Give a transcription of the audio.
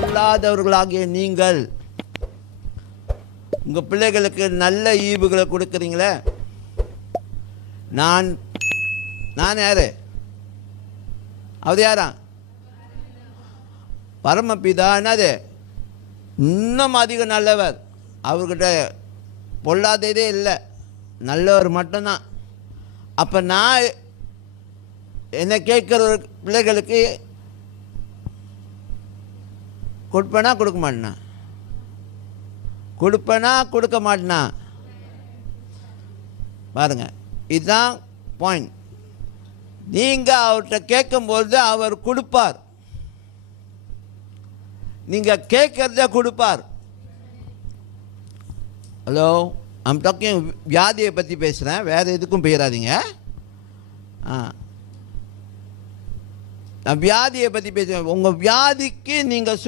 பொல்லாதவர்களாகிய நீங்கள் உங்கள் பிள்ளைகளுக்கு நல்ல ஈவுகளை கொடுக்குறீங்களே. நான் யார்? அவர் யாரா? பரமபிதா. என்னது? இன்னும் அதிக நல்லவர். அவர்கிட்ட பொல்லாததே இல்லை, நல்லவர் மட்டும்தான். அப்போ நான் என்னை கேட்குற பிள்ளைகளுக்கு கொடுப்பேனா கொடுக்க மாட்டேனா? கொடுப்பேனா கொடுக்க மாட்டேனா? பாருங்க, இதுதான் பாயிண்ட். நீங்கள் அவர்கிட்ட கேட்கும்போது அவர் கொடுப்பார். நீங்கள் கேட்குறத கொடுப்பார். ஹலோ, ஐம் டாக்கிங் வியாதியை பற்றி பேசுகிறேன், வேறு எதுக்கும் போயிடாதீங்க. நான் வியாதியை பற்றி பேசுகிறேன். உங்கள் வியாதிக்கு நீங்கள்